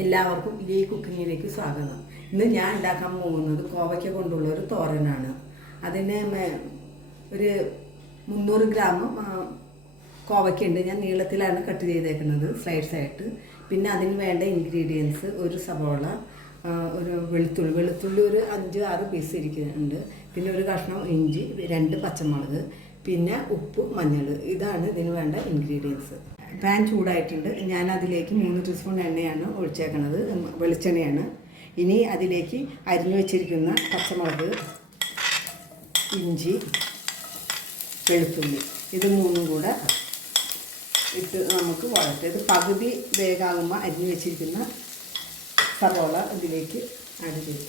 എല്ലാവർക്കും ഈ കുക്കിങ്ങിലേക്ക് സ്വാഗതം. ഇന്ന് ഞാൻ ഉണ്ടാക്കാൻ പോകുന്നത് കോവയ്ക്ക കൊണ്ടുള്ള ഒരു തോരനാണ്. അതിന് ഒരു 300 ഗ്രാം കോവയ്ക്കുണ്ട്. ഞാൻ നീളത്തിലാണ് കട്ട് ചെയ്തേക്കുന്നത് സ്ലൈഡ്സ് ആയിട്ട്. പിന്നെ അതിന് വേണ്ട ഇൻഗ്രീഡിയൻസ് ഒരു സവോള, ഒരു വെളുത്തുള്ളി ഒരു 5-6 പീസ് ഇരിക്കുന്നുണ്ട്. പിന്നെ ഒരു കഷ്ണം ഇഞ്ചി, 2 പച്ചമുളക്, പിന്നെ ഉപ്പ്, മഞ്ഞൾ. ഇതാണ് ഇതിന് വേണ്ട ഇൻഗ്രീഡിയൻസ്. പാൻ ചൂടായിട്ടുണ്ട്. ഞാൻ അതിലേക്ക് 3 ടീസ്പൂൺ എണ്ണയാണ് ഒഴിച്ചേക്കണത്, വെളിച്ചെണ്ണയാണ്. ഇനി അതിലേക്ക് അരിഞ്ഞു വെച്ചിരിക്കുന്ന പച്ചമുളക്, ഇഞ്ചി, വെളുത്തുള്ളി, ഇത് മൂന്നും കൂടെ ഇട്ട് നമുക്ക് വഴറ്റും. ഇത് പകുതി വേഗമാകുമ്പോൾ അരിഞ്ഞു വെച്ചിരിക്കുന്ന സവോള ഇതിലേക്ക് ആഡ് ചെയ്യും.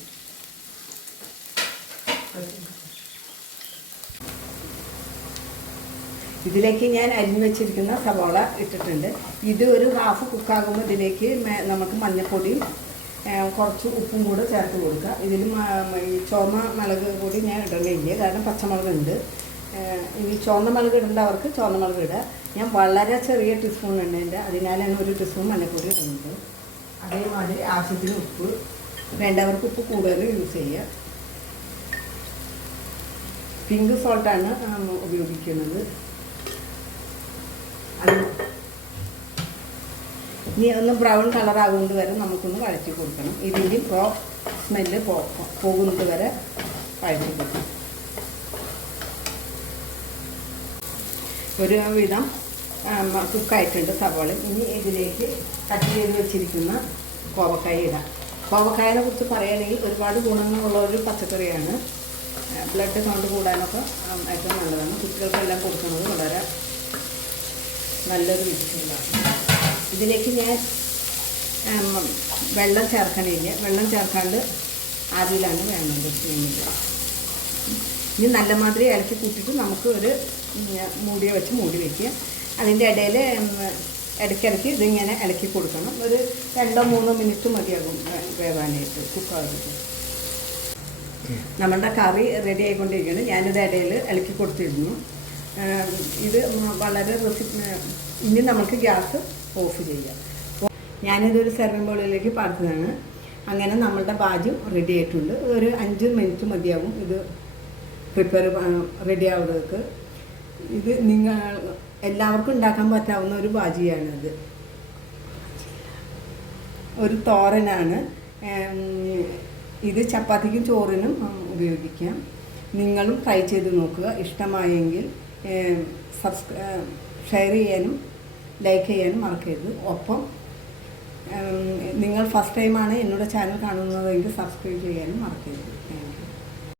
ഇതിലേക്ക് ഞാൻ അരിഞ്ഞു വെച്ചിരിക്കുന്ന സവോള ഇട്ടിട്ടുണ്ട്. ഇത് ഒരു ഹാഫ് കുക്കാകുമ്പോൾ ഇതിലേക്ക് നമുക്ക് മഞ്ഞൾപ്പൊടിയും കുറച്ച് ഉപ്പും കൂടെ ചേർത്ത് കൊടുക്കുക. ഇതിൽ ഈ ചുവന്ന മുളക് കൂടി ഞാൻ ഇടേണ്ടില്ല, കാരണം പച്ചമുളകുണ്ട്. ഇനി ചുവന്ന മുളക് ഇടേണ്ടവർക്ക് ചുവന്ന മുളക് ഇടുക. ഞാൻ വളരെ ചെറിയ ടീസ്പൂൺ എണ്ണയുണ്ട്, അതിനാലാണ് 1 ടീസ്പൂൺ മഞ്ഞൾപ്പൊടി ഇടുന്നത്. അതേമാതിരി ആവശ്യത്തിന് ഉപ്പ്, വേണ്ടവർക്ക് ഉപ്പ് കൂടുതൽ യൂസ് ചെയ്യുക. പിങ്ക് സോൾട്ടാണ് ഉപയോഗിക്കുന്നത്. ഇനി ഒന്ന് ബ്രൗൺ കളറാകുന്നത് വരെ നമുക്കൊന്ന് വഴറ്റി കൊടുക്കണം. ഇതിൻ്റെ സ്മെല്ല് പോകുന്നത് വരെ വഴറ്റി കൊടുക്കണം. ഒരു വിധം കുക്കായിട്ടുണ്ട് സവാള. ഇനി ഇതിലേക്ക് കട്ട് ചെയ്ത് വെച്ചിരിക്കുന്ന കോവക്കായ ഇടാം. കോവക്കായനെ കുറിച്ച് പറയുകയാണെങ്കിൽ ഒരുപാട് ഗുണങ്ങളുള്ള ഒരു പച്ചക്കറിയാണ്. ബ്ലഡ് കൗണ്ട് കൂടാനൊക്കെ ഏറ്റവും നല്ലതാണ്. കുട്ടികൾക്കെല്ലാം കൊടുക്കുന്നത് വളരെ നല്ലൊരു വിധത്തിലാണ്. ഇതിലേക്ക് ഞാൻ വെള്ളം ചേർക്കണില്ല, വെള്ളം ചേർക്കാണ്ട് ആവിയിലാണ് വേണ്ടത് ചെയ്യുന്നത്. ഇനി നല്ല മാതിരി ഇളക്കി കൂട്ടിയിട്ട് നമുക്ക് ഒരു മൂടി വയ്ക്കുക. അതിൻ്റെ ഇടയിൽ ഇടയ്ക്കിടയ്ക്ക് ഇതിങ്ങനെ ഇളക്കി കൊടുക്കണം. ഒരു 2-3 മിനിറ്റ് മതിയാകും വേവാനായിട്ട്, കുക്കായിട്ട്. നമ്മളുടെ കറി റെഡി ആയിക്കൊണ്ടിരിക്കുകയാണ്. ഞാനിത് ഇടയിൽ ഇളക്കി കൊടുത്തിരുന്നു. ഇത് വളരെ ഇനി നമുക്ക് ഗ്യാസ് ഓഫ് ചെയ്യാം. ഞാനിതൊരു സെർവിങ് ബൗളിലേക്ക് പാർക്കുന്നതാണ്. അങ്ങനെ നമ്മളുടെ ബാജും റെഡി ആയിട്ടുണ്ട്. ഒരു 5 മിനിറ്റ് മതിയാകും ഇത് റെഡി ആവുന്നതൊക്കെ. ഇത് എല്ലാവർക്കും ഉണ്ടാക്കാൻ പറ്റാവുന്ന ഒരു ബാജിയാണിത്. ഒരു തോരനാണ്. ഇത് ചപ്പാത്തിക്കും ചോറിനും ഉപയോഗിക്കാം. നിങ്ങളും ട്രൈ ചെയ്ത് നോക്കുക. ഇഷ്ടമായെങ്കിൽ ഷെയർ ചെയ്യാനും ലൈക്ക് ചെയ്യാനും മറക്കരുത്. ഒപ്പം നിങ്ങൾ ഫസ്റ്റ് ടൈമാണ് എന്നോട് ചാനൽ കാണുന്നതെങ്കിൽ സബ്സ്ക്രൈബ് ചെയ്യാനും മറക്കരുത്. Thank you.